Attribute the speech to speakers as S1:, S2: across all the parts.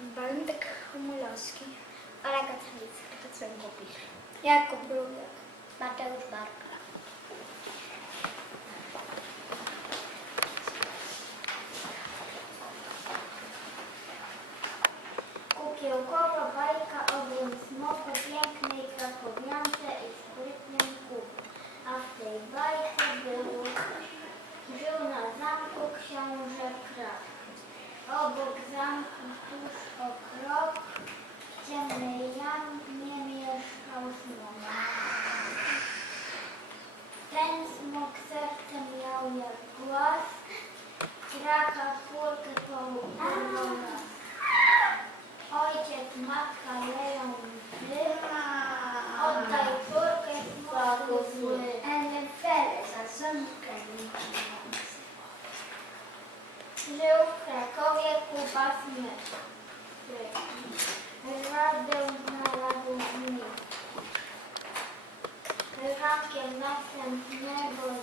S1: Walentek Homulowski.
S2: Ola Kacowicka.
S3: To co kupisz?
S4: Jakub Brudek.
S5: Mateusz Barka. Kukiełkowa bajka o smoku, pięknej krakowiance i sprytnym kuku. A w tej bajce był, żył na zamku książę Krak. Obok zamku serce miał jak głaz, kraka czwórkę południową. Ojciec, matka leją łzy, oddaj czwórkę smoku zły. NFL za ząbkę Żył w Krakowie Kuba Smyk. Radę znalazł w nim. Rankiem następnego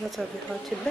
S5: No co wychodzi B?